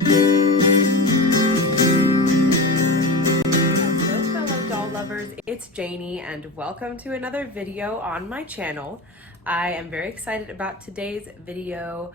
Hello fellow doll lovers, it's Janie and welcome to another video on my channel. I am very excited about today's video.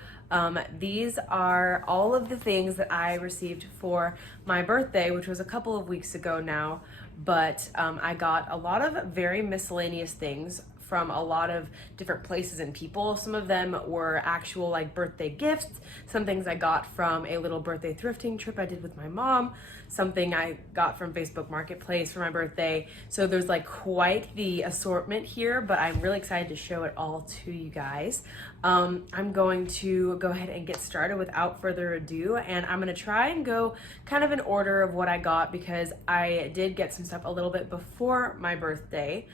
These are all of the things that I received for my birthday, which was a couple of weeks ago now, but I got a lot of very miscellaneous things from a lot of different places and people. Some of them were actual like birthday gifts, some things I got from a little birthday thrifting trip I did with my mom, something I got from Facebook Marketplace for my birthday. So there's like quite the assortment here, but I'm really excited to show it all to you guys. I'm going to go ahead and get started without further ado, and I'm gonna try and go kind of in order of what I got because I did get some stuff a little bit before my birthday.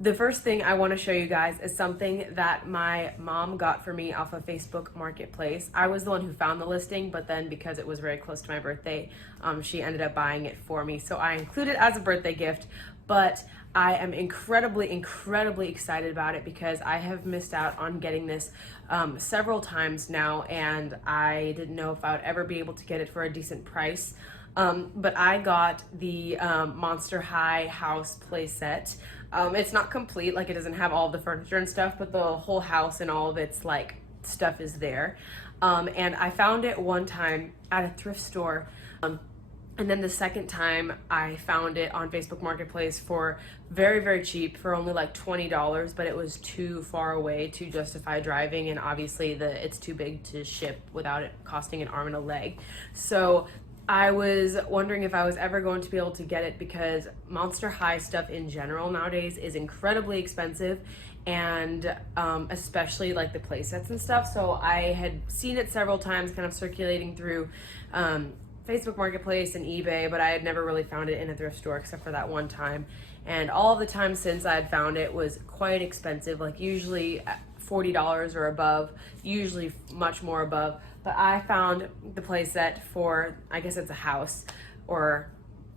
The first thing I want to show you guys is something that my mom got for me off of Facebook Marketplace. I was the one who found the listing, but then because it was very close to my birthday, she ended up buying it for me. So I included it as a birthday gift, but I am incredibly excited about it because I have missed out on getting this several times now, and I didn't know if I would ever be able to get it for a decent price. But I got the Monster High house playset. It's not complete, like it doesn't have all of the furniture and stuff, but the whole house and all of its like stuff is there. And I found it one time at a thrift store. And then the second time I found it on Facebook Marketplace for very cheap, for only like $20, but it was too far away to justify driving, and obviously it's too big to ship without it costing an arm and a leg. So I was wondering if I was ever going to be able to get it because Monster High stuff in general nowadays is incredibly expensive, and especially like the play sets and stuff. So I had seen it several times kind of circulating through Facebook Marketplace and eBay, but I had never really found it in a thrift store except for that one time. And all of the time since I had found it was quite expensive, like usually $40 or above, usually much more above. But I found the playset for, I guess it's a house, or,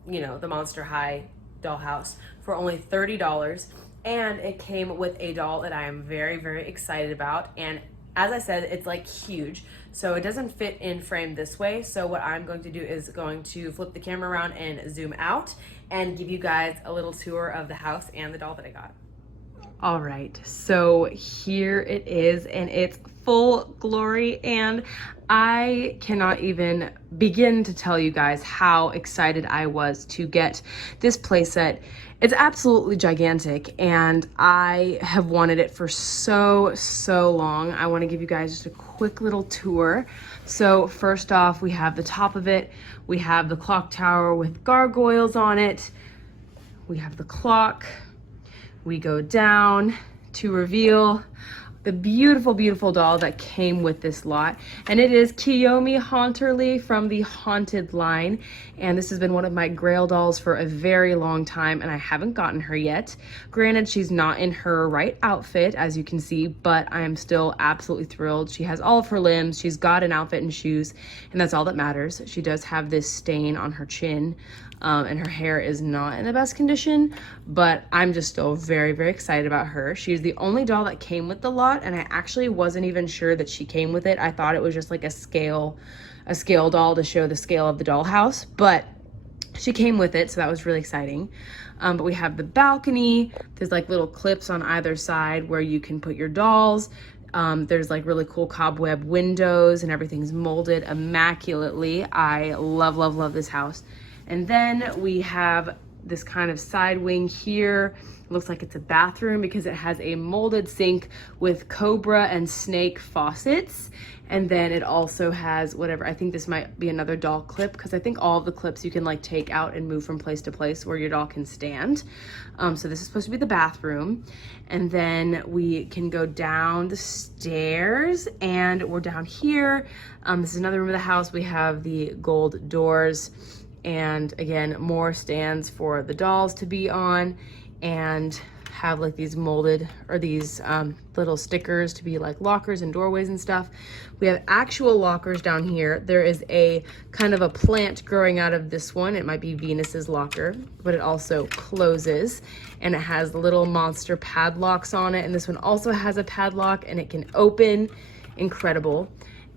you know, the Monster High dollhouse, for only $30. And it came with a doll that I am very excited about. And as I said, it's like huge. So it doesn't fit in frame this way. So what I'm going to do is going to flip the camera around and zoom out and give you guys a little tour of the house and the doll that I got. All right, so here it is in its full glory, and I cannot even begin to tell you guys how excited I was to get this playset. It's absolutely gigantic, and I have wanted it for so long. I want to give you guys just a quick little tour. So first off, we have the top of it. We have the clock tower with gargoyles on it. We have the clock. We go down to reveal the beautiful doll that came with this lot, and it is Kiyomi Haunterly from the Haunted line, and this has been one of my Grail dolls for a very long time, and I haven't gotten her yet. Granted, she's not in her right outfit, as you can see, but I am still absolutely thrilled. She has all of her limbs, she's got an outfit and shoes, and that's all that matters. She does have this stain on her chin, and her hair is not in the best condition, but I'm just still very excited about her. She's the only doll that came with the lot, and I actually wasn't even sure that she came with it. I thought it was just like a scale doll to show the scale of the dollhouse, but she came with it, so that was really exciting. But we have the balcony. There's like little clips on either side where you can put your dolls. There's like really cool cobweb windows, and everything's molded immaculately. I love this house. And then we have this kind of side wing here. It looks like it's a bathroom because it has a molded sink with cobra and snake faucets. And then it also has whatever, I think this might be another doll clip, because I think all of the clips you can like take out and move from place to place where your doll can stand. So this is supposed to be the bathroom. And then we can go down the stairs, and we're down here. This is another room of the house. We have the gold doors, and again, more stands for the dolls to be on, and have like these molded, or these little stickers to be like lockers and doorways and stuff. We have actual lockers down here. There is a kind of a plant growing out of this one. It might be Venus's locker, but it also closes, and it has little monster padlocks on it. And this one also has a padlock, and it can open. Incredible.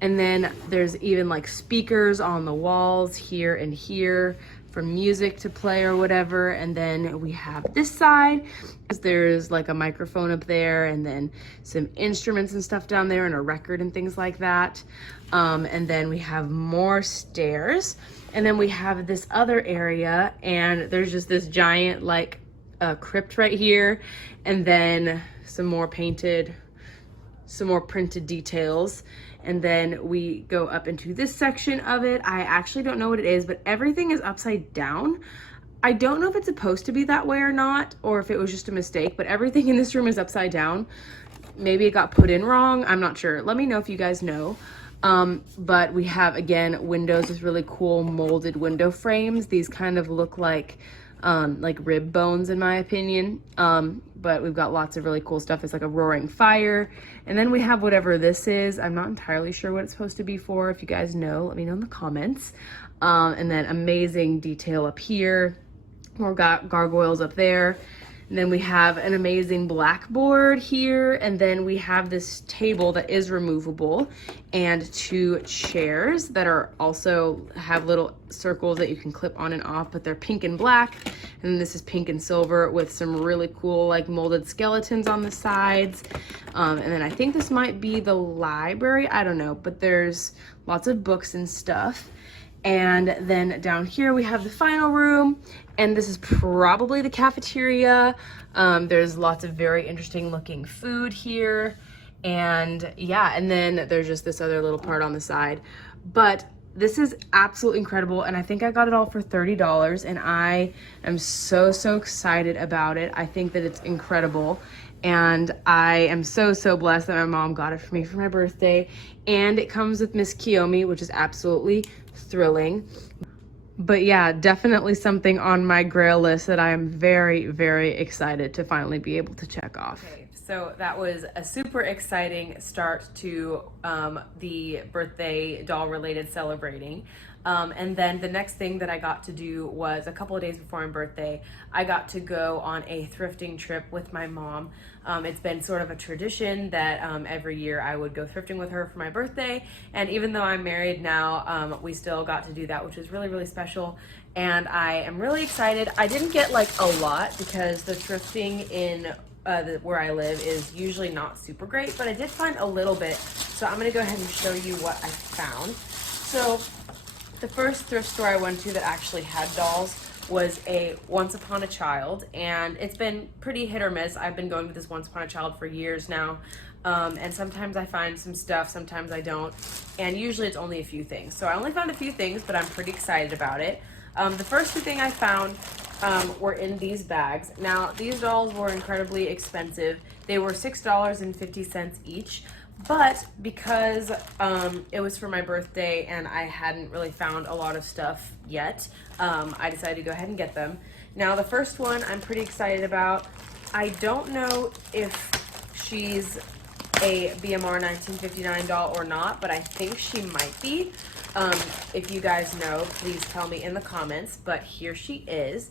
And then there's even like speakers on the walls here and here for music to play or whatever. And then we have this side, there's like a microphone up there, and then some instruments and stuff down there, and a record and things like that. And then we have more stairs, and then we have this other area, and there's just this giant like crypt right here, and then some more printed details. And then we go up into this section of it. I actually don't know what it is, but everything is upside down. I don't know if it's supposed to be that way or not, or if it was just a mistake, but everything in this room is upside down. Maybe it got put in wrong, I'm not sure. Let me know if you guys know. But we have, again, windows with really cool molded window frames. These kind of look like rib bones in my opinion. But we've got lots of really cool stuff. It's like a roaring fire. And then we have whatever this is. I'm not entirely sure what it's supposed to be for. If you guys know, let me know in the comments. And then amazing detail up here. More gargoyles up there. And then we have an amazing blackboard here. And then we have this table that is removable, and 2 chairs that are also have little circles that you can clip on and off, but they're pink and black. And then this is pink and silver with some really cool like molded skeletons on the sides. And then I think this might be the library, I don't know, but there's lots of books and stuff. And then down here we have the final room, and this is probably the cafeteria. There's lots of very interesting looking food here, and yeah, and then there's just this other little part on the side. But this is absolutely incredible, and I think I got it all for $30, and I am so excited about it. I think that it's incredible, and I am so blessed that my mom got it for me for my birthday. And it comes with Miss Kiyomi, which is absolutely thrilling. But yeah, definitely something on my grail list that I am very excited to finally be able to check off. Okay, so that was a super exciting start to the birthday doll related celebrating. And then the next thing that I got to do was a couple of days before my birthday, I got to go on a thrifting trip with my mom. It's been sort of a tradition that every year I would go thrifting with her for my birthday. And even though I'm married now, we still got to do that, which is really special. And I am really excited. I didn't get like a lot because the thrifting in where I live is usually not super great, but I did find a little bit. So I'm gonna go ahead and show you what I found. So the first thrift store I went to that actually had dolls was a Once Upon a Child, and it's been pretty hit or miss. I've been going to this Once Upon a Child for years now, and sometimes I find some stuff, sometimes I don't, and usually it's only a few things. So I only found a few things, but I'm pretty excited about it. The first 2 things I found were in these bags. Now, these dolls were incredibly expensive. They were $6.50 each. But because it was for my birthday and I hadn't really found a lot of stuff yet, I decided to go ahead and get them. Now, the first one I'm pretty excited about. I don't know if she's a BMR 1959 doll or not, but I think she might be. If you guys know, please tell me in the comments, but here she is.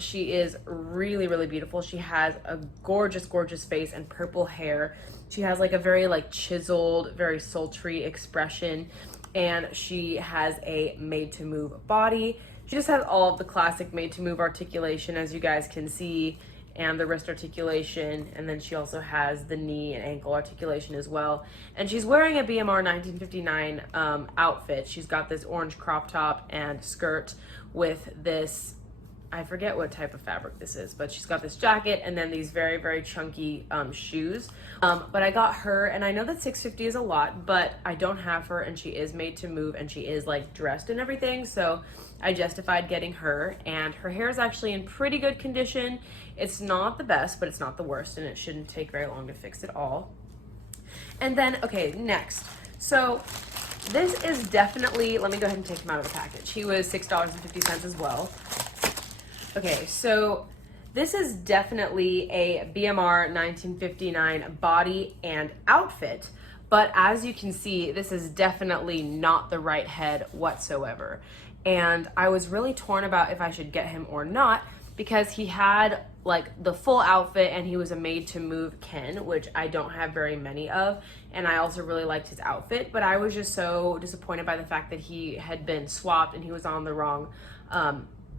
She is really beautiful. She has a gorgeous face and purple hair. She has like a very like chiseled, very sultry expression, and she has a made to move body. She just has all of the classic made to move articulation, as you guys can see, and the wrist articulation, and then she also has the knee and ankle articulation as well. And she's wearing a BMR 1959 outfit. She's got this orange crop top and skirt with this, I forget what type of fabric this is, but she's got this jacket and then these very chunky shoes. But I got her, and I know that $6.50 is a lot, but I don't have her, and she is made to move, and she is like dressed and everything, so I justified getting her. And her hair is actually in pretty good condition. It's not the best, but it's not the worst, and it shouldn't take very long to fix it all. And then, okay, next. So this is definitely, let me go ahead and take him out of the package. He was $6.50 as well. Okay, so this is definitely a BMR 1959 body and outfit, but as you can see, this is definitely not the right head whatsoever. And I was really torn about if I should get him or not, because he had like the full outfit, and he was a made to move Ken, which I don't have very many of, and I also really liked his outfit, but I was just so disappointed by the fact that he had been swapped and he was on the wrong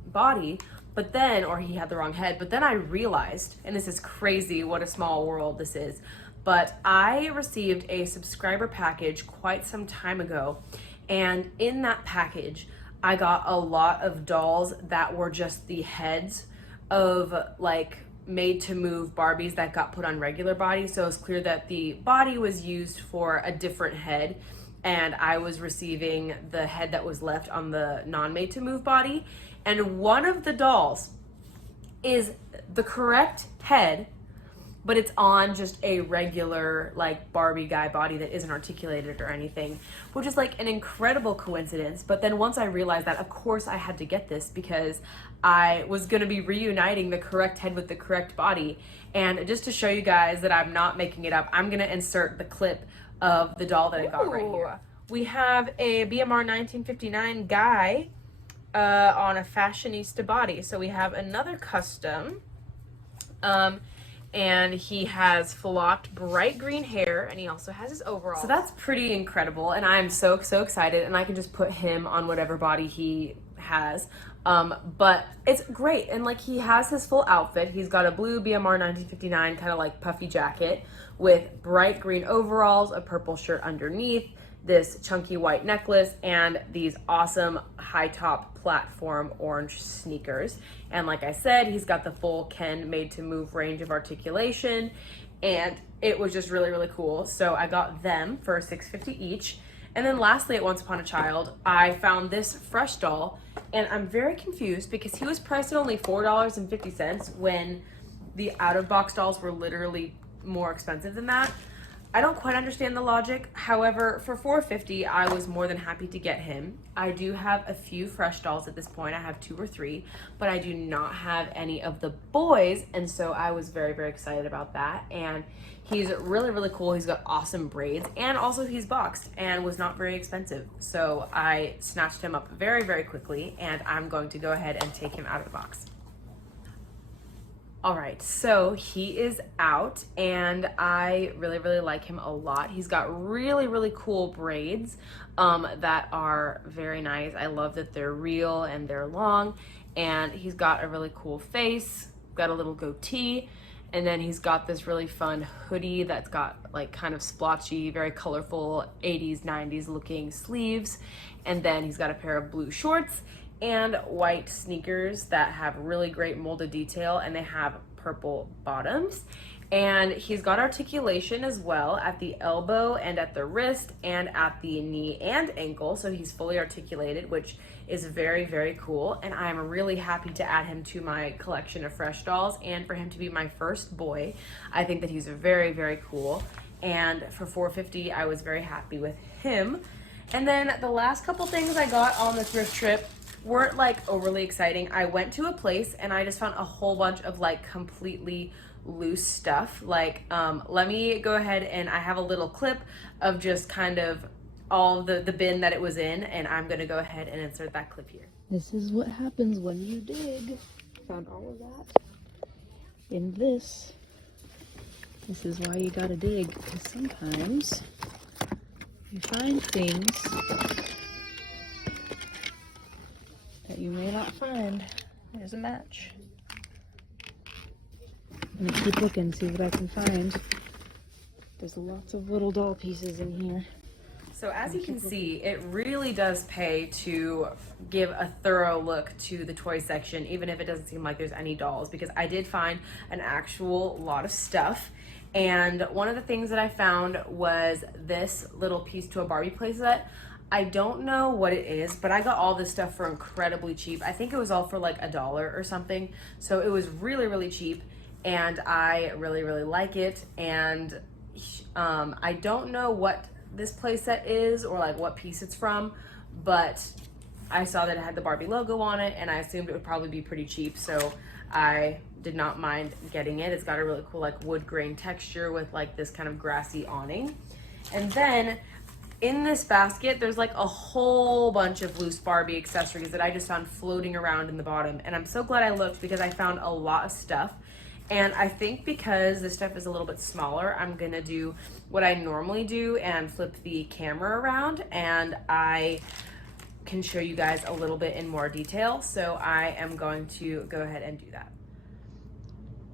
body, but then, or he had the wrong head. But then I realized, and this is crazy what a small world this is, but I received a subscriber package quite some time ago, and in that package I got a lot of dolls that were just the heads of like made to move Barbies that got put on regular bodies. So it's clear that the body was used for a different head, and I was receiving the head that was left on the non-made to move body. And one of the dolls is the correct head, but it's on just a regular like Barbie guy body that isn't articulated or anything, which is like an incredible coincidence. But then once I realized that, of course I had to get this because I was gonna be reuniting the correct head with the correct body. And just to show you guys that I'm not making it up, I'm gonna insert the clip of the doll that I got right here. We have a BMR 1959 guy on a fashionista body. So we have another custom. And he has flocked bright green hair, and he also has his overalls. So that's pretty incredible, and I'm so excited, and I can just put him on whatever body he has. But it's great, and like he has his full outfit. He's got a blue BMR 1959 kind of like puffy jacket with bright green overalls, a purple shirt underneath, this chunky white necklace, and these awesome high top platform orange sneakers. And like I said, he's got the full Ken made to move range of articulation, and it was just really cool. So I got them for $6.50 each. And then lastly, at Once Upon a Child, I found this fresh doll, and I'm very confused because he was priced at only $4.50 when the out-of-box dolls were literally more expensive than that. I don't quite understand the logic. However, for $4.50, I was more than happy to get him. I do have a few fresh dolls at this point. I have 2 or 3, but I do not have any of the boys, and so I was very excited about that. And he's really cool. He's got awesome braids, and also he's boxed and was not very expensive. So I snatched him up very quickly, and I'm going to go ahead and take him out of the box. All right, so he is out, and I really like him a lot. He's got really cool braids that are very nice. I love that they're real and they're long, and he's got a really cool face, got a little goatee, and then he's got this really fun hoodie that's got like kind of splotchy, very colorful 80s, 90s looking sleeves, and then he's got a pair of blue shorts and white sneakers that have really great molded detail, and they have purple bottoms. And he's got articulation as well at the elbow and at the wrist and at the knee and ankle, so he's fully articulated, which is very cool. And I'm really happy to add him to my collection of fresh dolls, and for him to be my first boy. I think that he's very cool, and for $4.50 I was very happy with him. And then the last couple things I got on the thrift trip weren't like overly exciting. I went to a place and I just found a whole bunch of like completely loose stuff. Like let me go ahead, and I have a little clip of just kind of all the bin that it was in, and I'm gonna go ahead and insert that clip here. This is what happens when you dig. Found all of that in this. This is why you gotta dig, because sometimes you find things that you may not find. There's a match. I'm gonna keep looking, see what I can find. There's lots of little doll pieces in here. So as you can see, it really does pay to give a thorough look to the toy section, even if it doesn't seem like there's any dolls, because I did find an actual lot of stuff. And one of the things that I found was this little piece to a Barbie playset. I don't know what it is, but I got all this stuff for incredibly cheap. I think it was all for like $1 or something. So it was really cheap, and I really like it. And I don't know what this playset is or like what piece it's from, but I saw that it had the Barbie logo on it, and I assumed it would probably be pretty cheap, so I did not mind getting it. It's got a really cool like wood grain texture with like this kind of grassy awning. And then in this basket, there's like a whole bunch of loose Barbie accessories that I just found floating around in the bottom. And I'm so glad I looked because I found a lot of stuff. And I think because this stuff is a little bit smaller, I'm gonna do what I normally do and flip the camera around, and I can show you guys a little bit in more detail. So I am going to go ahead and do that.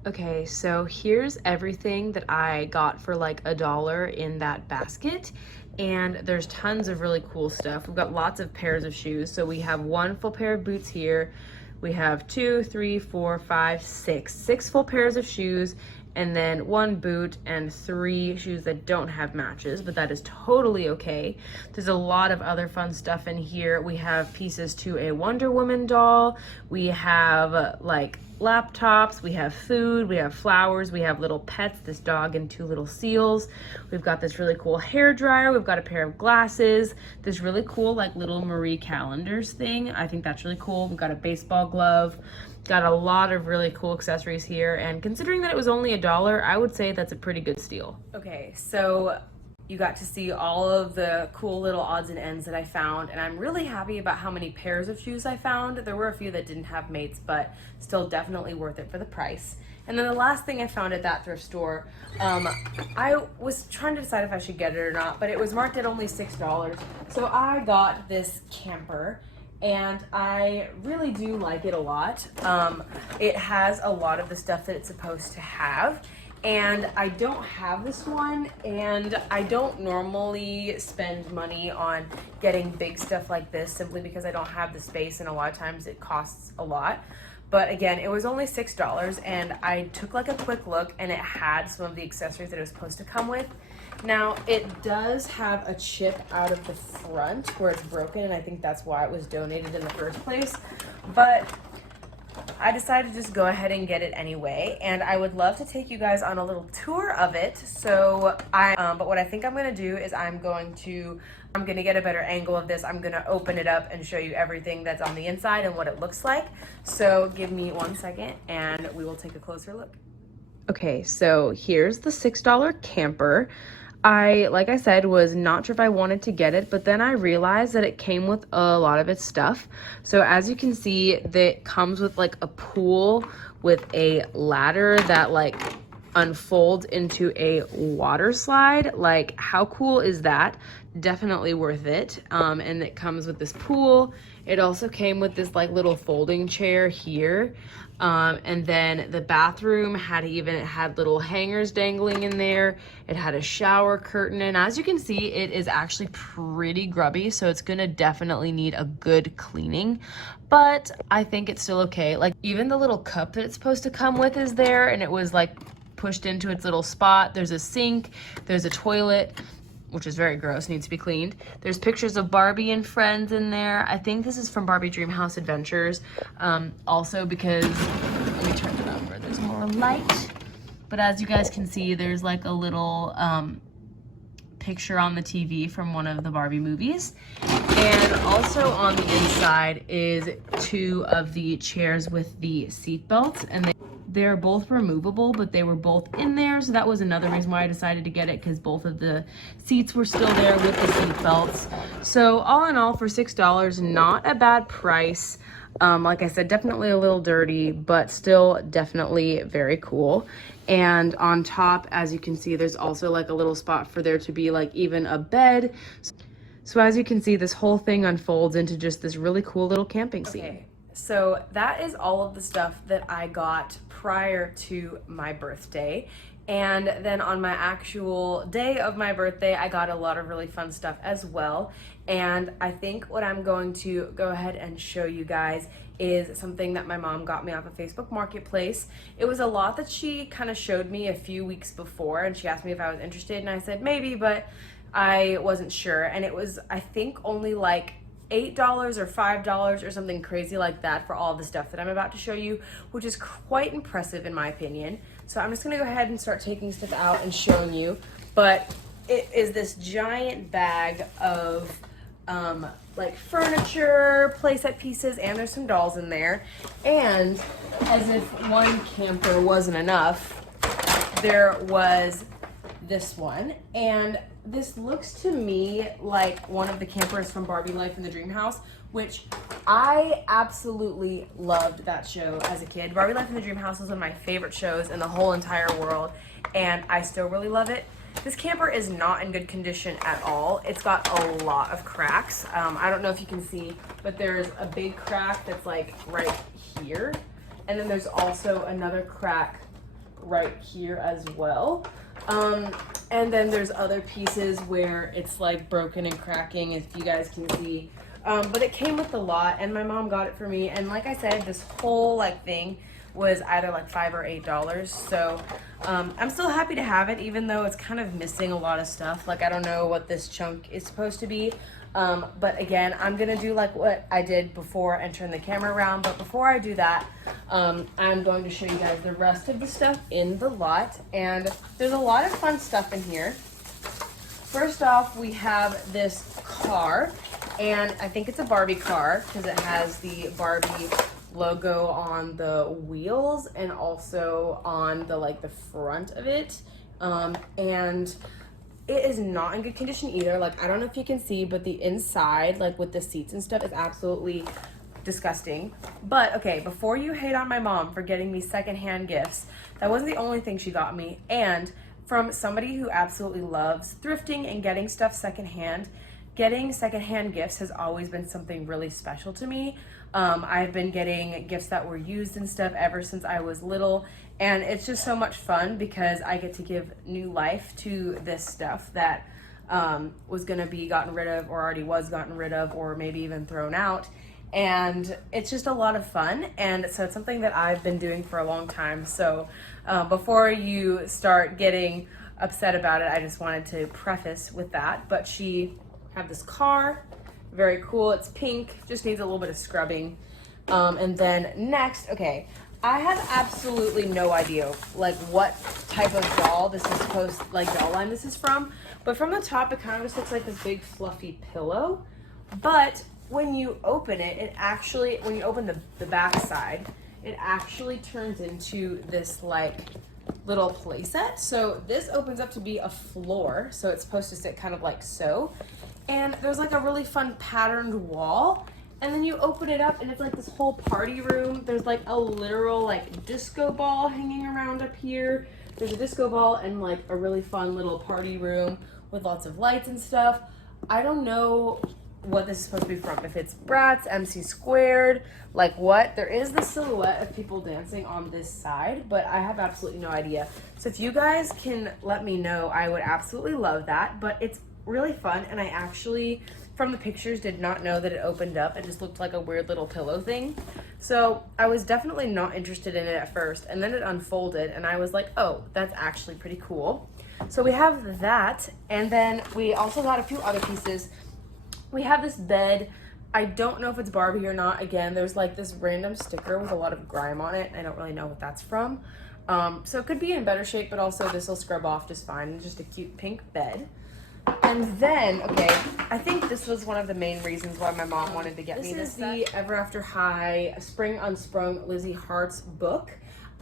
Okay, so here's everything that I got for like $1 in that basket. And there's tons of really cool stuff. We've got lots of pairs of shoes. So we have one full pair of boots here. We have 2, 3, 4, 5, 6 full pairs of shoes, and then 1 boot and 3 shoes that don't have matches, but that is totally okay. There's a lot of other fun stuff in here. We have pieces to a Wonder Woman doll. We have like laptops, we have food, we have flowers, we have little pets, this dog and 2 little seals. We've got this really cool hair dryer. We've got a pair of glasses, this really cool like little Marie Callender's thing. I think that's really cool. We've got a baseball glove. Got a lot of really cool accessories here, and considering that it was only $1, I would say that's a pretty good steal. Okay, so you got to see all of the cool little odds and ends that I found, and I'm really happy about how many pairs of shoes I found. There were a few that didn't have mates, but still definitely worth it for the price. And then the last thing I found at that thrift store, I was trying to decide if I should get it or not, but it was marked at only $6. So I got this camper, and I really do like it a lot. It has a lot of the stuff that it's supposed to have, and I don't have this one, and I don't normally spend money on getting big stuff like this simply because I don't have the space, and a lot of times it costs a lot. But again, it was only $6, and I took like a quick look, and it had some of the accessories that it was supposed to come with. Now, it does have a chip out of the front where it's broken, and I think that's why it was donated in the first place. But I decided to just go ahead and get it anyway, and I would love to take you guys on a little tour of it. So but what I think I'm gonna do is I'm gonna get a better angle of this. I'm gonna open it up and show you everything that's on the inside and what it looks like. So give me 1 second and we will take a closer look. Okay, so here's the $6 camper. Like I said, was not sure if I wanted to get it, but then I realized that it came with a lot of its stuff. So as you can see, that comes with like a pool with a ladder that like unfolds into a water slide. Like, how cool is that? Definitely worth it. And it comes with this pool. It also came with this like little folding chair here. And then the bathroom had little hangers dangling in there. It had a shower curtain, and as you can see, it is actually pretty grubby, so it's gonna definitely need a good cleaning, but I think it's still okay. Like, even the little cup that it's supposed to come with is there, and it was like pushed into its little spot. There's a sink, there's a toilet, which is very gross, needs to be cleaned. There's pictures of Barbie and friends in there. I think this is from Barbie Dreamhouse Adventures. Also because, let me turn it up where there's more light. But as you guys can see, there's like a little picture on the TV from one of the Barbie movies. And also on the inside is 2 of the chairs with the seat belts, and they're both removable, but they were both in there, so that was another reason why I decided to get it, because both of the seats were still there with the seat belts. So all in all, for $6, not a bad price. Like I said, definitely a little dirty, but still definitely very cool. And on top, as you can see, there's also like a little spot for there to be like even a bed. So as you can see, this whole thing unfolds into just this really cool little camping scene. Okay. So that is all of the stuff that I got prior to my birthday. And then on my actual day of my birthday, I got a lot of really fun stuff as well. And I think what I'm going to go ahead and show you guys is something that my mom got me off of Facebook Marketplace. It was a lot that she kind of showed me a few weeks before, and she asked me if I was interested, and I said maybe, but I wasn't sure. And it was, I think, only like $8 or $5 or something crazy like that for all the stuff that I'm about to show you, which is quite impressive in my opinion. So I'm just gonna go ahead and start taking stuff out and showing you. But it is this giant bag of like furniture, playset pieces, and there's some dolls in there. And as if one camper wasn't enough, there was this one. And this looks to me like one of the campers from Barbie Life in the Dream House, which I absolutely loved that show as a kid. Barbie Life in the Dream House was one of my favorite shows in the whole entire world, and I still really love it. This camper is not in good condition at all. It's got a lot of cracks. I don't know if you can see, but there's a big crack that's like right here. And then there's also another crack right here as well. And then there's other pieces where it's like broken and cracking, if you guys can see. But it came with a lot, and my mom got it for me. And like I said, this whole like thing was either like $5 or $8. So I'm still happy to have it, even though it's kind of missing a lot of stuff. Like I don't know what this chunk is supposed to be. But again, I'm gonna do like what I did before and turn the camera around. But before I do that, I'm going to show you guys the rest of the stuff in the lot. And there's a lot of fun stuff in here. First off, we have this car, and I think it's a Barbie car because it has the Barbie logo on the wheels and also on the like the front of it. And it is not in good condition either. Like, I don't know if you can see, but the inside, like with the seats and stuff, is absolutely disgusting. But okay, before you hate on my mom for getting me secondhand gifts, that wasn't the only thing she got me. And from somebody who absolutely loves thrifting and getting stuff secondhand, getting secondhand gifts has always been something really special to me. I've been getting gifts that were used and stuff ever since I was little, and it's just so much fun because I get to give new life to this stuff that was gonna be gotten rid of or already was gotten rid of or maybe even thrown out. And it's just a lot of fun, and so it's something that I've been doing for a long time. So before you start getting upset about it, I just wanted to preface with that. But she had this car, very cool. It's pink, just needs a little bit of scrubbing. And then next, okay, I have absolutely no idea like what type of doll this is supposed, like doll line this is from, but from the top it kind of just looks like this big fluffy pillow. But when you open it, it actually, when you open the back side, it actually turns into this like little playset. So this opens up to be a floor, so it's supposed to sit kind of like so. And there's like a really fun patterned wall, and then you open it up and it's like this whole party room. There's like a literal like disco ball hanging around up here. There's a disco ball and like a really fun little party room with lots of lights and stuff. I don't know what this is supposed to be from, if it's Bratz, MC Squared, like what. There is the silhouette of people dancing on this side, but I have absolutely no idea. So if you guys can let me know, I would absolutely love that. But it's really fun, and I actually, from the pictures, did not know that it opened up. It just looked like a weird little pillow thing. So I was definitely not interested in it at first, and then it unfolded and I was like, oh, that's actually pretty cool. So we have that, and then we also got a few other pieces. We have this bed. I don't know if it's Barbie or not. Again, there's like this random sticker with a lot of grime on it. I don't really know what that's from. So it could be in better shape, but also this will scrub off just fine. It's just a cute pink bed. And then, okay, I think this was one of the main reasons why my mom wanted to get me this. This is the Ever After High Spring Unsprung Lizzie Hart's book.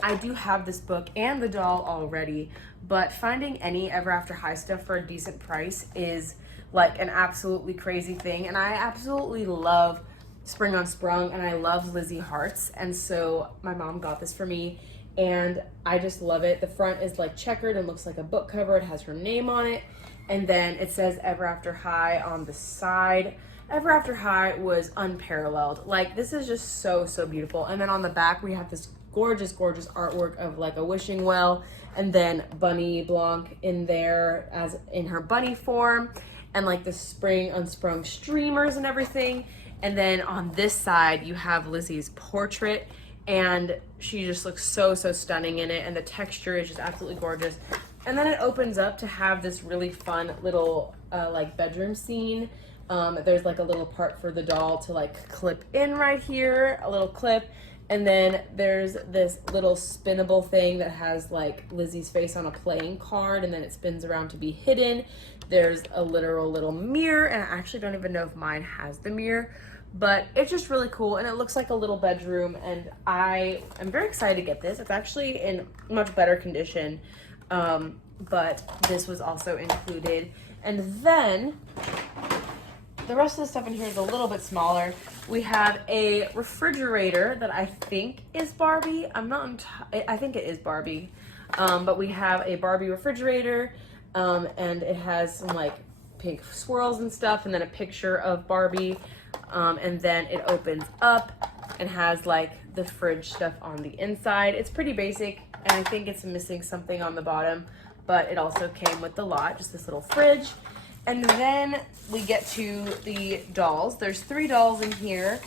I do have this book and the doll already, but finding any Ever After High stuff for a decent price is like an absolutely crazy thing. And I absolutely love Spring Unsprung, and I love Lizzie Hart's, and so my mom got this for me, and I just love it. The front is like checkered and looks like a book cover. It has her name on it. And then it says Ever After High on the side. Ever After High was unparalleled. Like, this is just so, so beautiful. And then on the back, we have this gorgeous, gorgeous artwork of like a wishing well, and then Bunny Blanc in there as in her bunny form, and like the Spring Unsprung streamers and everything. And then on this side, you have Lizzie's portrait, and she just looks so, so stunning in it. And the texture is just absolutely gorgeous. And then it opens up to have this really fun little like bedroom scene. There's like a little part for the doll to like clip in right here, a little clip. And then there's this little spinnable thing that has like Lizzie's face on a playing card, and then it spins around to be hidden. There's a literal little mirror, and I actually don't even know if mine has the mirror, but it's just really cool, and it looks like a little bedroom, and I am very excited to get this. It's actually in much better condition. But this was also included. And then the rest of the stuff in here is a little bit smaller. We have a refrigerator that I think is Barbie. I think it is Barbie. But we have a Barbie refrigerator, and it has some like pink swirls and stuff, and then a picture of Barbie. And then it opens up and has like the fridge stuff on the inside. It's pretty basic, and I think it's missing something on the bottom, but it also came with the lot, just this little fridge. And then we get to the dolls. There's 3 dolls in here.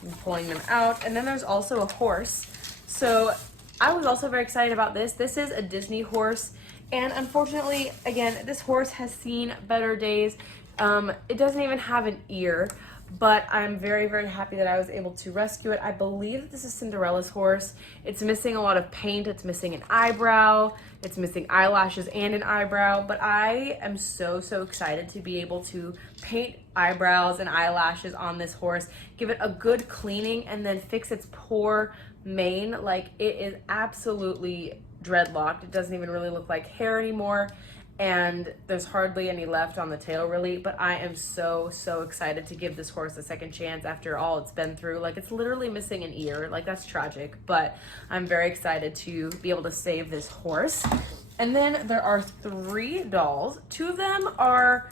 I'm pulling them out. And then there's also a horse. So I was also very excited about this. This is a Disney horse. And unfortunately, again, this horse has seen better days. It doesn't even have an ear, but I'm very, very happy that I was able to rescue it. I believe that this is Cinderella's horse. It's missing a lot of paint. It's missing an eyebrow. It's missing eyelashes and an eyebrow, but I am so, so excited to be able to paint eyebrows and eyelashes on this horse, give it a good cleaning, and then fix its poor mane. Like, it is absolutely dreadlocked. It doesn't even really look like hair anymore, and there's hardly any left on the tail really, but I am so, so excited to give this horse a second chance after all it's been through. Like, it's literally missing an ear. Like, that's tragic, but I'm very excited to be able to save this horse. And then there are 3 dolls. 2 of them are,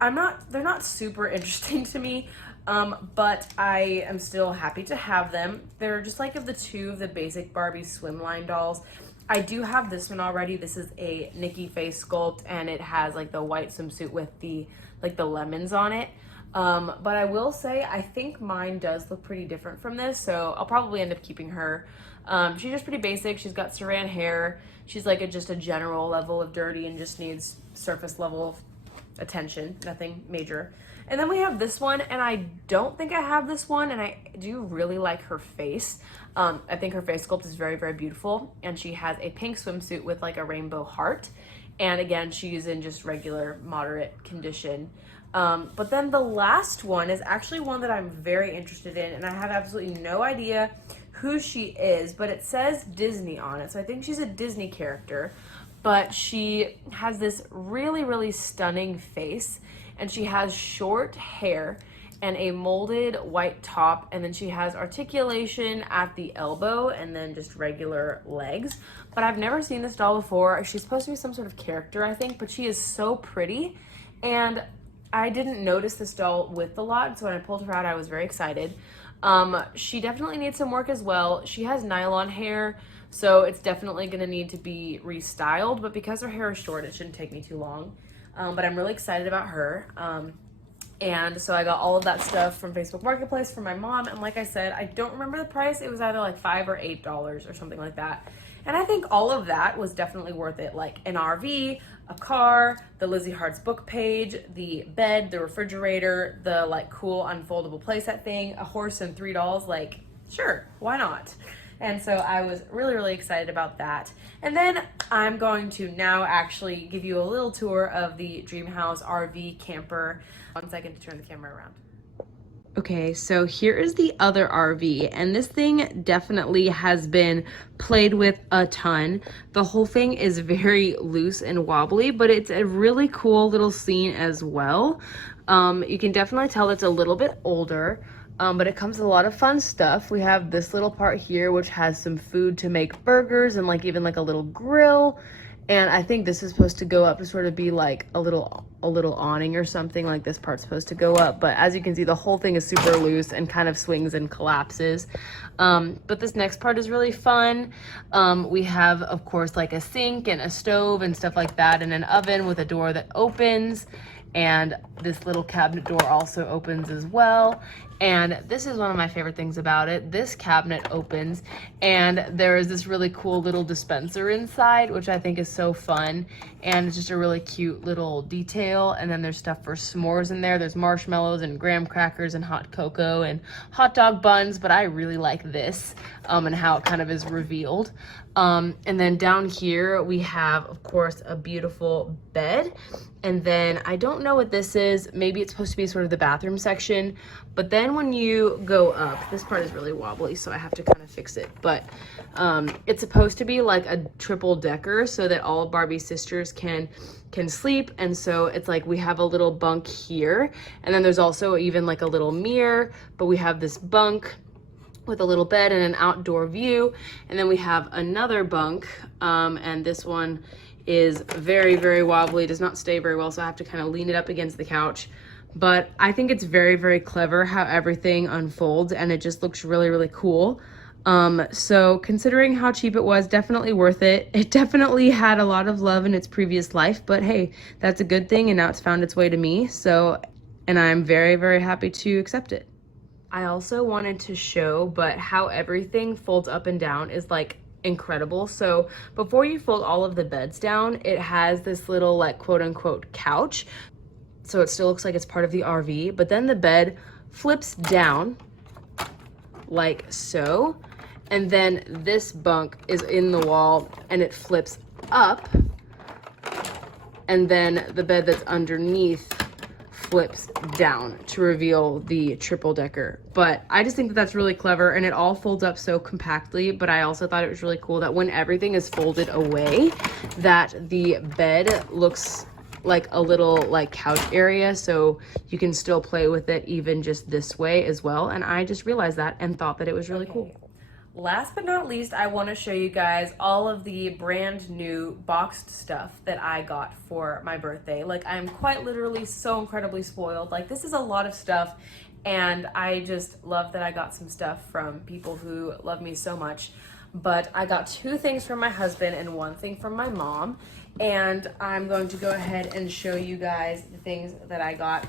they're not super interesting to me, but I am still happy to have them. They're just like of the 2 of the basic Barbie swimline dolls. I do have this one already. This is a Nikki face sculpt, and it has like the white swimsuit with the lemons on it. But I will say I think mine does look pretty different from this, so I'll probably end up keeping her. She's just pretty basic. She's got saran hair. She's like just a general level of dirty and just needs surface level of attention, nothing major. And then we have this one, and I don't think I have this one, and I do really like her face. I think her face sculpt is very, very beautiful, and she has a pink swimsuit with like a rainbow heart. And again, she's in just regular moderate condition. But then the last one is actually one that I'm very interested in, and I have absolutely no idea who she is, but it says Disney on it, so I think she's a Disney character. But she has this really, really stunning face, and she has short hair and a molded white top, and then she has articulation at the elbow and then just regular legs. But I've never seen this doll before. She's supposed to be some sort of character, I think, but she is so pretty, and I didn't notice this doll with the lot, so when I pulled her out, I was very excited. She definitely needs some work as well. She has nylon hair, so it's definitely gonna need to be restyled, but because her hair is short, it shouldn't take me too long. But I'm really excited about her. And so I got all of that stuff from Facebook Marketplace for my mom, and like I said, I don't remember the price. It was either like $5 or $8 or something like that. And I think all of that was definitely worth it. Like an RV, a car, the Lizzie Hart's book page, the bed, the refrigerator, the like cool unfoldable playset thing, a horse, and 3 dolls. Like, sure, why not? And so I was really, really excited about that. And then I'm going to now actually give you a little tour of the Dream House RV camper. 1 second to turn the camera around. Okay, so here is the other RV, and this thing definitely has been played with a ton. The whole thing is very loose and wobbly, but it's a really cool little scene as well. You can definitely tell it's a little bit older, but it comes with a lot of fun stuff. We have this little part here which has some food to make burgers and like even like a little grill. And I think this is supposed to go up to sort of be like a little awning or something. Like this part's supposed to go up, but as you can see, the whole thing is super loose and kind of swings and collapses. But this next part is really fun. We have, of course, like a sink and a stove and stuff like that, and an oven with a door that opens. And this little cabinet door also opens as well. And this is one of my favorite things about it. This cabinet opens and there is this really cool little dispenser inside, which I think is so fun. And it's just a really cute little detail. And then there's stuff for s'mores in there. There's marshmallows and graham crackers and hot cocoa and hot dog buns, but I really like this and how it kind of is revealed. And then down here we have, of course, a beautiful bed. And then I don't know what this is. Maybe it's supposed to be sort of the bathroom section. But then when you go up, this part is really wobbly, so I have to kind of fix it. But it's supposed to be like a triple decker so that all of Barbie's sisters can sleep. And so it's like we have a little bunk here, and then there's also even like a little mirror, but we have this bunk with a little bed and an outdoor view. And then we have another bunk, and this one is very, very wobbly, does not stay very well, so I have to kind of lean it up against the couch. But I think it's very, very clever how everything unfolds, and it just looks really, really cool. So considering how cheap it was, definitely worth it. It definitely had a lot of love in its previous life, but hey, that's a good thing, and now it's found its way to me. So, and I'm very, very happy to accept it. I also wanted to show, but how everything folds up and down is like incredible. So before you fold all of the beds down, it has this little like quote unquote couch. So it still looks like it's part of the RV, but then the bed flips down like so. And then this bunk is in the wall and it flips up. And then the bed that's underneath flips down to reveal the triple decker. But I just think that that's really clever, and it all folds up so compactly. But I also thought it was really cool that when everything is folded away, that the bed looks like a little like couch area, so you can still play with it even just this way as well. And I just realized that and thought that it was really cool. Last but not least, I want to show you guys all of the brand new boxed stuff that I got for my birthday. Like, I'm quite literally so incredibly spoiled. Like, this is a lot of stuff, and I just love that I got some stuff from people who love me so much. But I got 2 things from my husband and 1 thing from my mom, and I'm going to go ahead and show you guys the things that I got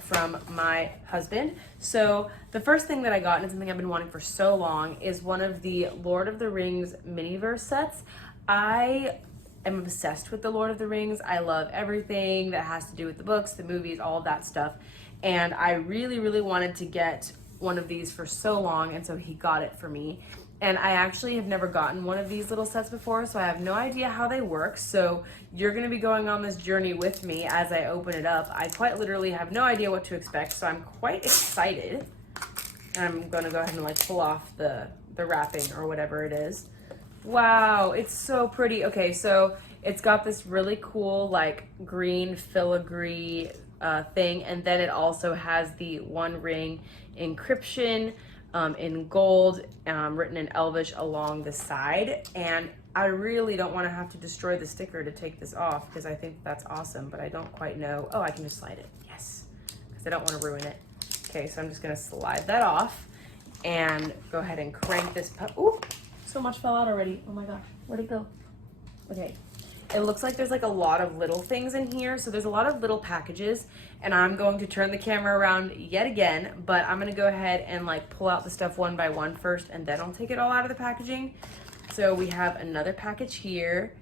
from my husband. So the first thing that I got, and it's something I've been wanting for so long, is one of the Lord of the Rings miniverse sets. I am obsessed with the Lord of the Rings. I love everything that has to do with the books, the movies, all of that stuff. And I really, really wanted to get one of these for so long, and so he got it for me. And I actually have never gotten one of these little sets before, so I have no idea how they work. So you're gonna be going on this journey with me as I open it up. I quite literally have no idea what to expect, so I'm quite excited. I'm gonna go ahead and like pull off the wrapping or whatever it is. Wow, it's so pretty. Okay, so it's got this really cool like green filigree thing, and then it also has the One Ring encryption in gold, written in Elvish along the side. And I really don't want to have to destroy the sticker to take this off, because I think that's awesome, but I don't quite know. Oh, I can just slide it. Yes, because I don't want to ruin it. Okay, so I'm just going to slide that off and go ahead and crank this. Ooh, so much fell out already. Oh my gosh, where'd it go? Okay. It looks like there's like a lot of little things in here. So there's a lot of little packages, and I'm going to turn the camera around yet again, but I'm gonna go ahead and like pull out the stuff one by one first, and then I'll take it all out of the packaging. So we have another package here.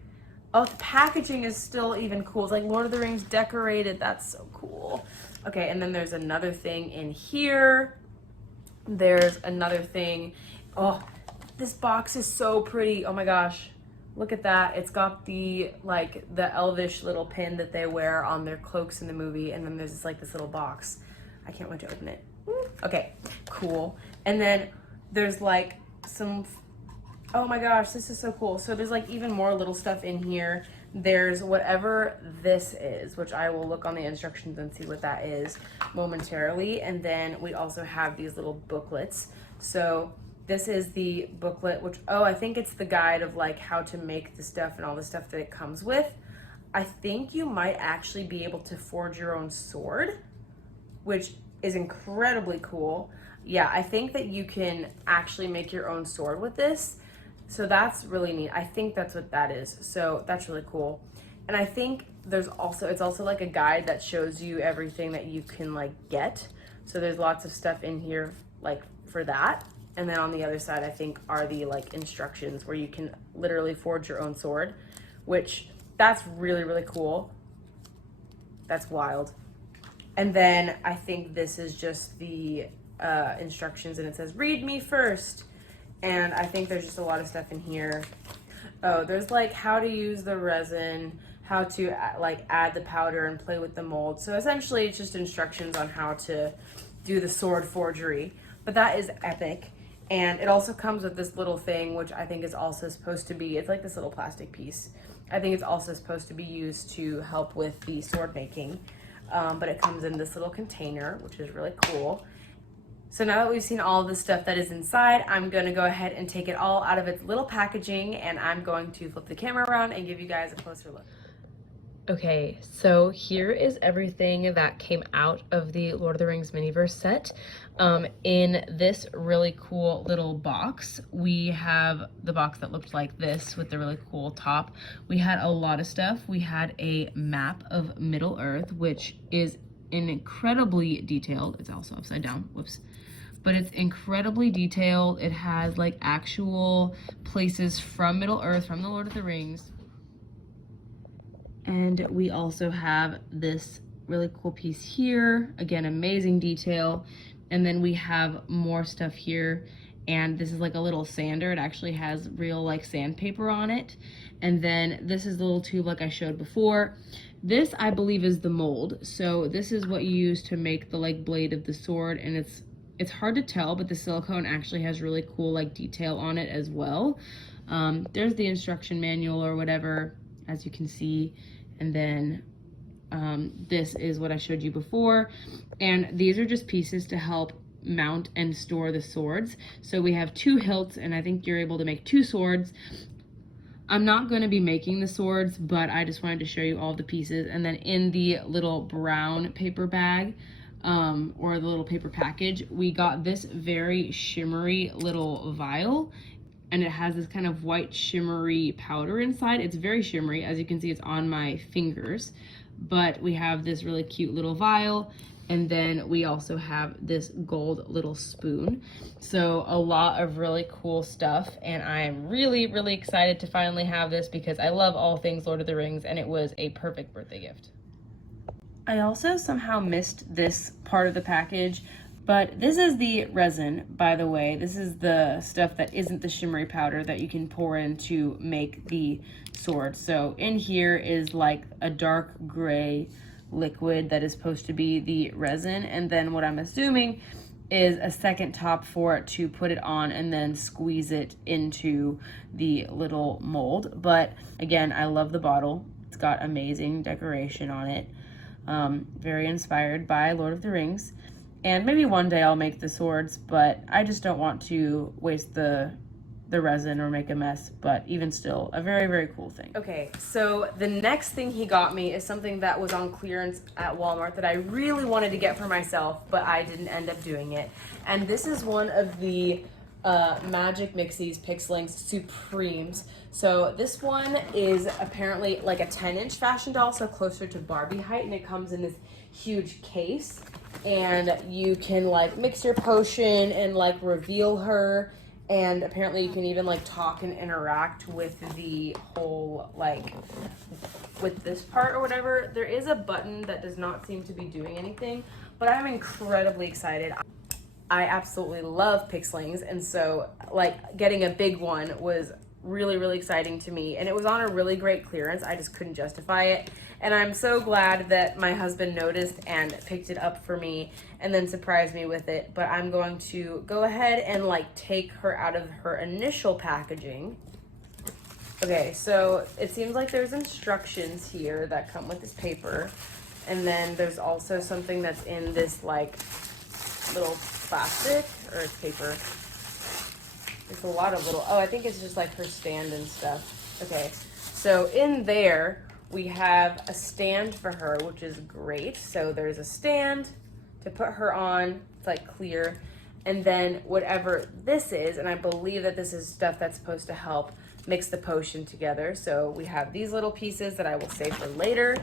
Oh, the packaging is still even cool. It's like Lord of the Rings decorated. That's so cool. Okay, and then there's another thing in here. There's another thing. Oh, this box is so pretty. Oh my gosh. Look at that. It's got the like the Elvish little pin that they wear on their cloaks in the movie, and then there's this little box. I can't wait to open it. Okay, cool. And then there's like some, oh my gosh, this is so cool. So there's like even more little stuff in here. There's whatever this is, which I will look on the instructions and see what that is momentarily. And then we also have these little booklets. So this is the booklet, which, oh, I think it's the guide of like how to make the stuff and all the stuff that it comes with. I think you might actually be able to forge your own sword, which is incredibly cool. Yeah, I think that you can actually make your own sword with this. So that's really neat. I think that's what that is. So that's really cool. And I think it's also like a guide that shows you everything that you can like get. So there's lots of stuff in here like for that. And then on the other side, I think are the like instructions where you can literally forge your own sword, which that's really, really cool. That's wild. And then I think this is just the instructions, and it says, read me first. And I think there's just a lot of stuff in here Oh, there's like how to use the resin, how to like add the powder and play with the mold. So essentially it's just instructions on how to do the sword forgery. But that is epic. And it also comes with this little thing, which I think is also supposed to be, it's like this little plastic piece. I think it's also supposed to be used to help with the sword making. But it comes in this little container, which is really cool. So now that we've seen all of the stuff that is inside, I'm gonna go ahead and take it all out of its little packaging, and I'm going to flip the camera around and give you guys a closer look. Okay, so here is everything that came out of the Lord of the Rings Miniverse set. In this really cool little box, we have the box that looked like this with the really cool top. We had a lot of stuff. We had a map of Middle Earth, which is incredibly detailed. It's also upside down, whoops. But it's incredibly detailed. It has like actual places from Middle Earth, from the Lord of the Rings. And we also have this really cool piece here. Again, amazing detail. And then we have more stuff here. And this is like a little sander. It actually has real like sandpaper on it. And then this is the little tube like I showed before. This I believe is the mold. So this is what you use to make the like blade of the sword, and it's hard to tell, but the silicone actually has really cool like detail on it as well. There's the instruction manual or whatever, as you can see. And then this is what I showed you before. And these are just pieces to help mount and store the swords. So we have 2 hilts, and I think you're able to make 2 swords. I'm not going to be making the swords, but I just wanted to show you all the pieces. And then in the little brown paper bag, or the little paper package, we got this very shimmery little vial, and it has this kind of white shimmery powder inside. It's very shimmery. As you can see, it's on my fingers, but we have this really cute little vial. And then we also have this gold little spoon. So a lot of really cool stuff. And I am really, really excited to finally have this because I love all things Lord of the Rings, and it was a perfect birthday gift. I also somehow missed this part of the package, but this is the resin, by the way. This is the stuff that isn't the shimmery powder that you can pour in to make the sword. So in here is like a dark gray liquid that is supposed to be the resin, and then what I'm assuming is a second top for it to put it on and then squeeze it into the little mold. But again, I love the bottle. It's got amazing decoration on it. Very inspired by Lord of the Rings. And maybe one day I'll make the swords, but I just don't want to waste the resin or make a mess. But even still, a very, very cool thing. Okay, so the next thing he got me is something that was on clearance at Walmart that I really wanted to get for myself, but I didn't end up doing it. And this is one of the Magic Mixies Pixelings Supremes. So this one is apparently like a 10-inch fashion doll, so closer to Barbie height, and it comes in this huge case, and you can like mix your potion and like reveal her, and apparently you can even like talk and interact with the whole like with this part or whatever. There is a button that does not seem to be doing anything, but I'm incredibly excited. I absolutely love Pixelings, and so like getting a big one was really, really exciting to me, and it was on a really great clearance. I just couldn't justify it, and I'm so glad that my husband noticed and picked it up for me and then surprised me with it. But I'm going to go ahead and like take her out of her initial packaging. Okay, so it seems like there's instructions here that come with this paper, and then there's also something that's in this like little plastic, or it's paper. It's a lot of little, oh, I think it's just like her stand and stuff. Okay, so in there we have a stand for her, which is great. So there's a stand to put her on, it's like clear, and then whatever this is, and I believe that this is stuff that's supposed to help mix the potion together. So we have these little pieces that I will save for later,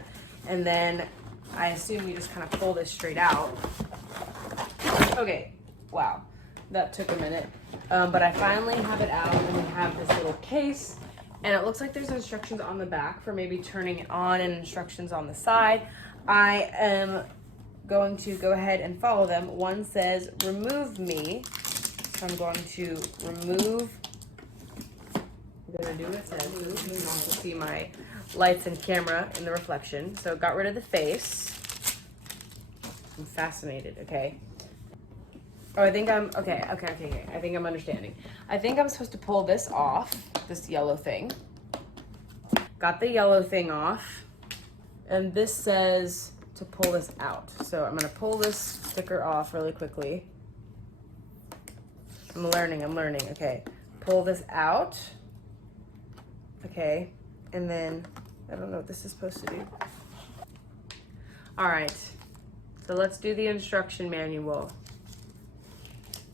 and then I assume you just kind of pull this straight out. Okay, wow, that took a minute, but I finally have it out, and we have this little case, and it looks like there's instructions on the back for maybe turning it on and instructions on the side. I am going to go ahead and follow them. One says remove me, so I'm going to remove I'm gonna do what it says. You can also see my lights and camera in the reflection. So got rid of the face. I'm fascinated, okay? Oh, I think I'm, okay. I think I'm understanding. I think I'm supposed to pull this off, this yellow thing. Got the yellow thing off. And this says to pull this out. So I'm gonna pull this sticker off really quickly. I'm learning, okay. Pull this out. Okay, and then, I don't know what this is supposed to do. All right, so let's do the instruction manual,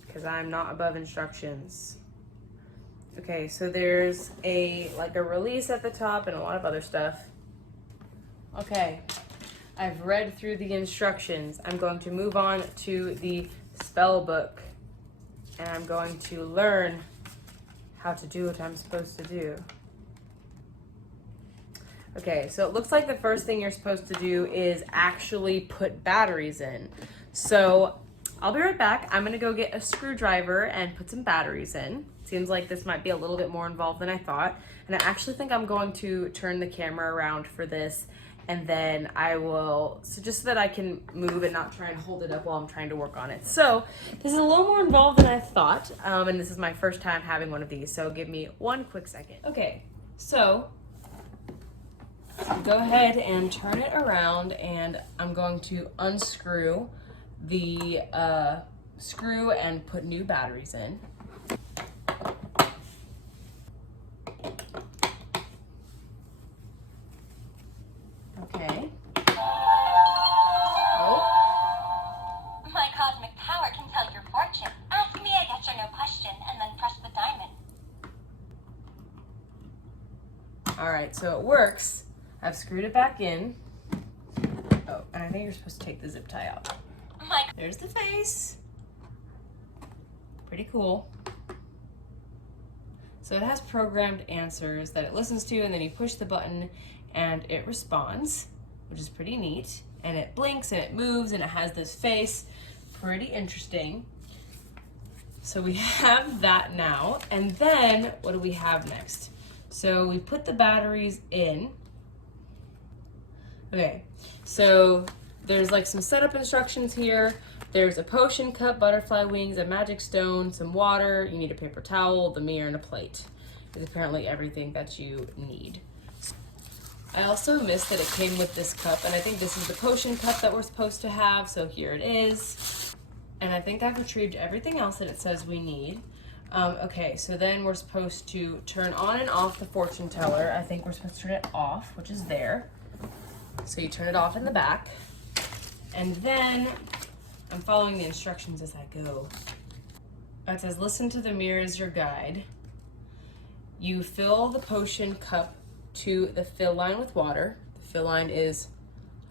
because I'm not above instructions. Okay, so there's like a release at the top and a lot of other stuff. Okay, I've read through the instructions. I'm going to move on to the spell book, and I'm going to learn how to do what I'm supposed to do. Okay, so it looks like the first thing you're supposed to do is actually put batteries in. So I'll be right back. I'm gonna go get a screwdriver and put some batteries in. Seems like this might be a little bit more involved than I thought. And I actually think I'm going to turn the camera around for this, and then I will, so just so that I can move and not try and hold it up while I'm trying to work on it. So this is a little more involved than I thought, and this is my first time having one of these, so give me one quick second. Okay, so go ahead and turn it around, and I'm going to unscrew the screw and put new batteries in. Okay. Oh. My cosmic power can tell your fortune. Ask me a yes or no question and then press the diamond. All right, so it works. I've screwed it back in. Oh, and I think you're supposed to take the zip tie out. There's the face. Pretty cool. So it has programmed answers that it listens to, and then you push the button and it responds, which is pretty neat. And it blinks and it moves and it has this face. Pretty interesting. So we have that now. And then what do we have next? So we put the batteries in. Okay, so there's like some setup instructions here. There's a potion cup, butterfly wings, a magic stone, some water. You need a paper towel, the mirror, and a plate. Is apparently everything that you need. I also missed that it came with this cup, and I think this is the potion cup that we're supposed to have, so here it is. And I think I've retrieved everything else that it says we need. Okay, so then we're supposed to turn on and off the fortune teller. I think we're supposed to turn it off, which is there. So you turn it off in the back. And then I'm following the instructions as I go. It says, listen to the mirror as your guide. You fill the potion cup to the fill line with water. The fill line is,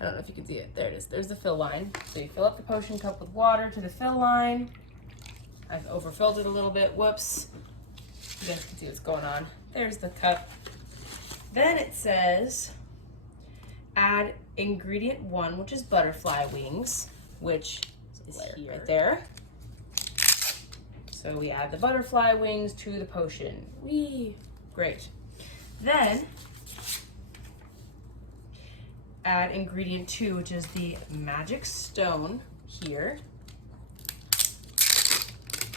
I don't know if you can see it. There it is. There's the fill line. So you fill up the potion cup with water to the fill line. I've overfilled it a little bit. Whoops. You guys can see what's going on. There's the cup. Then it says, add ingredient 1, which is butterfly wings, which is here, right there. So we add the butterfly wings to the potion. Whee! Great. Then add ingredient 2, which is the magic stone here.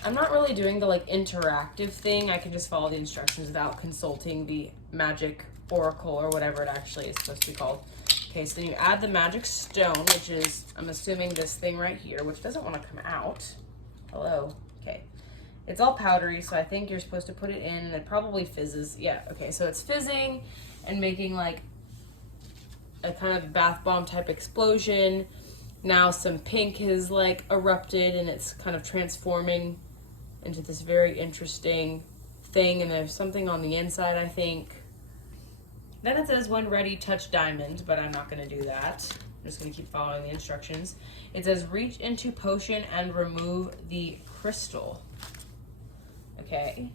I'm not really doing the like interactive thing. I can just follow the instructions without consulting the magic oracle or whatever it actually is supposed to be called. Okay, so then you add the magic stone, which is, I'm assuming this thing right here, which doesn't want to come out. Hello. Okay. It's all powdery, so I think you're supposed to put it in, and it probably fizzes. Yeah, okay, so it's fizzing and making like a kind of bath bomb type explosion. Now some pink has like erupted and it's kind of transforming into this very interesting thing, and there's something on the inside, I think. Then it says, when ready, touch diamond, but I'm not gonna do that. I'm just gonna keep following the instructions. It says, reach into potion and remove the crystal. Okay,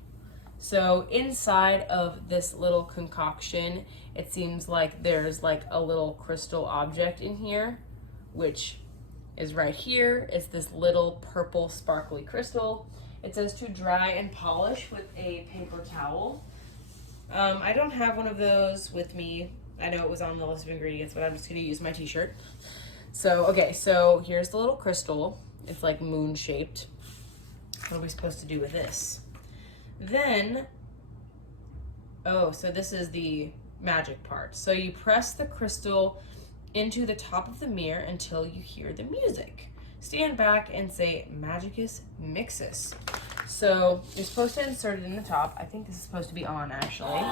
so inside of this little concoction, it seems like there's like a little crystal object in here, which is right here. It's this little purple sparkly crystal. It says to dry and polish with a paper towel. I don't have one of those with me. I know it was on the list of ingredients, but I'm just gonna use my t-shirt. So, okay, so here's the little crystal. It's like moon shaped. What are we supposed to do with this? Then, oh, so this is the magic part. So you press the crystal into the top of the mirror until you hear the music. Stand back and say Magicus Mixus. So you're supposed to insert it in the top. I think this is supposed to be on actually. My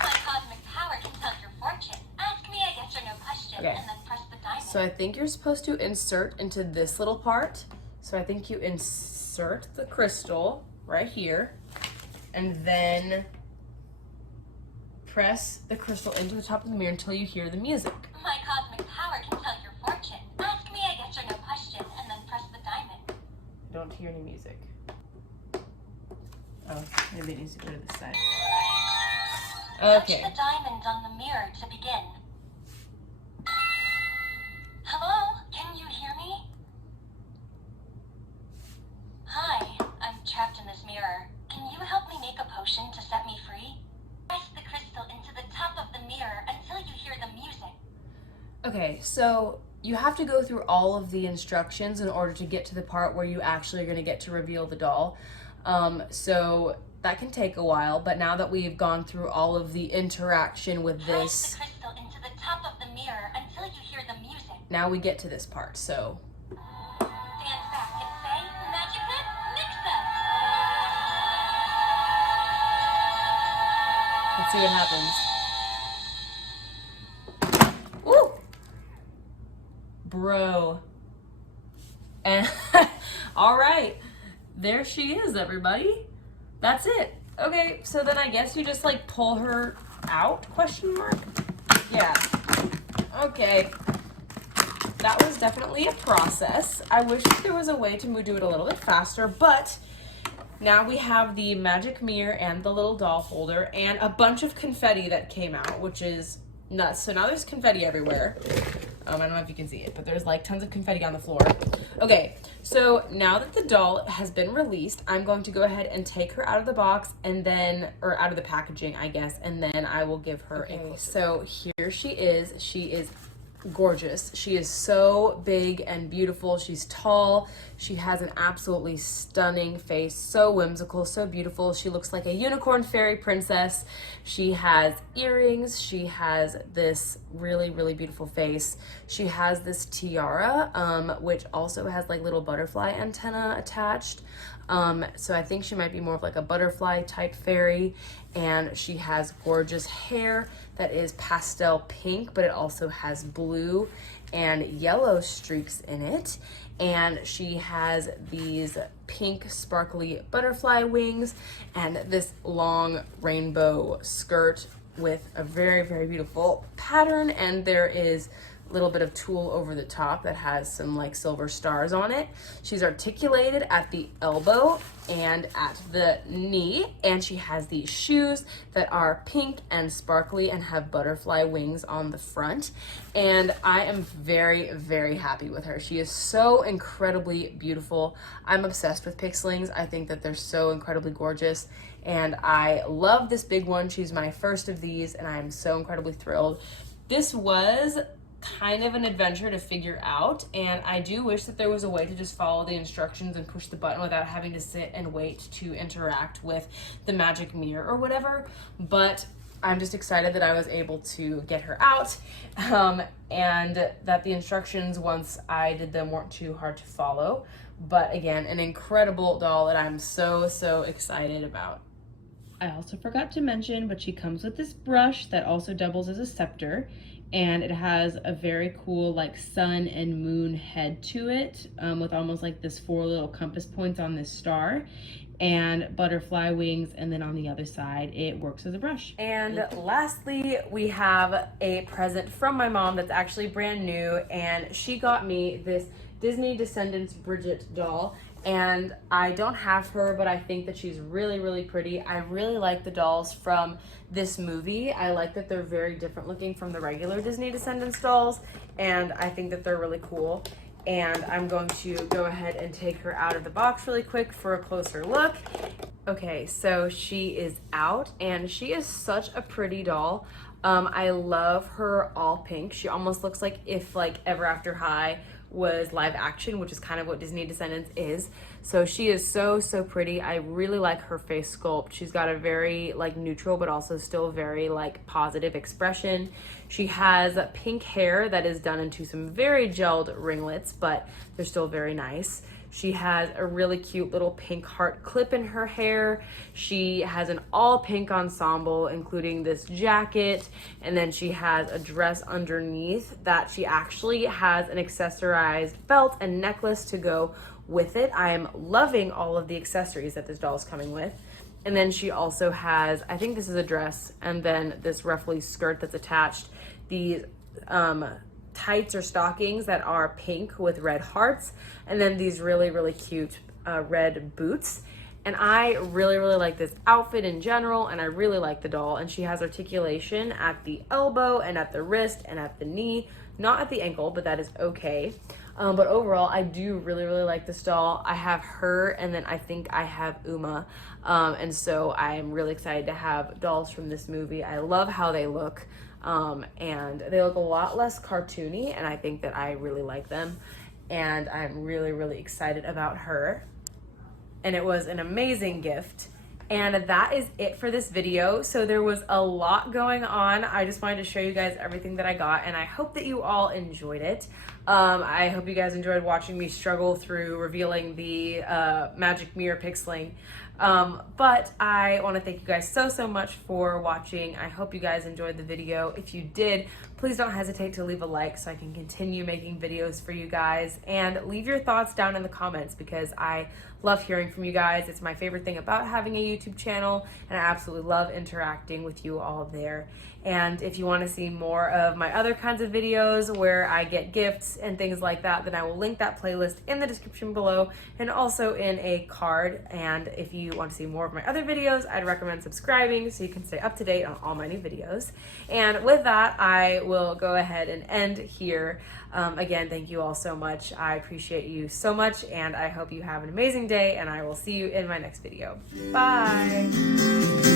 cosmic power can tell your fortune. Ask me a yes or no question, Okay. and then press the diamond. So I think you're supposed to insert into this little part. So I think you insert the crystal right here and then press the crystal into the top of the mirror until you hear the music. My cosmic power can tell your fortune. Ask me a yes or no question, and then press the diamond. I don't hear any music. Oh, maybe it needs to go to this side. Okay. Touch the diamond on the mirror to begin. Hello? Can you hear me? Hi, I'm trapped in this mirror. Can you help me make a potion to set me free? Press the crystal into the top of the mirror until you hear the music. Okay, so you have to go through all of the instructions in order to get to the part where you actually are going to get to reveal the doll. So that can take a while, but now that we've gone through all of the interaction with Press this, the crystal into the top of the mirror until you hear the music. now we get to this part. So Stand back and say, Magicus Mixus. let's see what happens. Woo! Bro. And all right, there she is, everybody. That's it. Okay, so then I guess you just like pull her out, question mark? Yeah. Okay. That was definitely a process. I wish there was a way to do it a little bit faster, but now we have the magic mirror and the little doll holder and a bunch of confetti that came out, which is nuts. So now there's confetti everywhere. I don't know if you can see it, but there's like tons of confetti on the floor. Okay, so now that the doll has been released, I'm going to go ahead and take her out of the box and then, or out of the packaging, I guess, and then I will give her a. So here she is. She is gorgeous. She is so big and beautiful. She's tall. She has an absolutely stunning face, so whimsical, so beautiful. She looks like a unicorn fairy princess. She has earrings. She has this really, really beautiful face. She has this tiara, which also has like little butterfly antenna attached. So I think she might be more of like a butterfly type fairy, and she has gorgeous hair that is pastel pink, but it also has blue and yellow streaks in it. And she has these pink sparkly butterfly wings and this long rainbow skirt with a very, very beautiful pattern. And there is little bit of tulle over the top that has some like silver stars on it. She's articulated at the elbow and at the knee, and she has these shoes that are pink and sparkly and have butterfly wings on the front. And I am very, very happy with her. She is so incredibly beautiful. I'm obsessed with Pixlings. I think that they're so incredibly gorgeous, and I love this big one. She's my first of these, and I'm so incredibly thrilled. This was kind of an adventure to figure out, and I do wish that there was a way to just follow the instructions and push the button without having to sit and wait to interact with the magic mirror or whatever, but I'm just excited that I was able to get her out, and that the instructions, once I did them, weren't too hard to follow. But again, an incredible doll that I'm so, so excited about. I also forgot to mention, but she comes with this brush that also doubles as a scepter, and it has a very cool like sun and moon head to it, with almost like this 4 little compass points on this star and butterfly wings, and then on the other side it works as a brush. And lastly, we have a present from my mom that's actually brand new, and she got me this Disney Descendants Bridget doll. And I don't have her, but I think that she's really, really pretty. I really like the dolls from this movie. I like that they're very different looking from the regular Disney Descendants dolls, and I think that they're really cool. And I'm going to go ahead and take her out of the box really quick for a closer look. Okay, so she is out and she is such a pretty doll. I love her all pink. She almost looks like if like Ever After High was live action, which is kind of what Disney Descendants is. So she is so, so pretty. I really like her face sculpt. She's got a very like neutral, but also still very like positive expression. She has pink hair that is done into some very gelled ringlets, but they're still very nice. She has a really cute little pink heart clip in her hair. She has an all pink ensemble, including this jacket. And then she has a dress underneath that she actually has an accessorized belt and necklace to go with it. I am loving all of the accessories that this doll is coming with. And then she also has, I think this is a dress, and then this ruffly skirt that's attached. These tights or stockings that are pink with red hearts, and then these really, really cute red boots. And I really, really like this outfit in general, and I really like the doll. And she has articulation at the elbow and at the wrist and at the knee, not at the ankle, but that is okay. But overall, I do really, really like this doll. I have her, and then I think I have Uma. And so I'm really excited to have dolls from this movie. I love how they look. And they look a lot less cartoony, and I think that I really like them. And I'm really, really excited about her. And it was an amazing gift. And that is it for this video. So there was a lot going on. I just wanted to show you guys everything that I got, and I hope that you all enjoyed it. I hope you guys enjoyed watching me struggle through revealing the magic mirror pixeling. But I want to thank you guys so, so much for watching. I hope you guys enjoyed the video. If you did, please don't hesitate to leave a like so I can continue making videos for you guys, and leave your thoughts down in the comments because I love hearing from you guys. It's my favorite thing about having a YouTube channel, and I absolutely love interacting with you all there. And if you want to see more of my other kinds of videos where I get gifts and things like that, then I will link that playlist in the description below and also in a card. And if you want to see more of my other videos, I'd recommend subscribing so you can stay up to date on all my new videos. And with that, I will go ahead and end here. Again, thank you all so much. I appreciate you so much, and I hope you have an amazing day, and I will see you in my next video. Bye!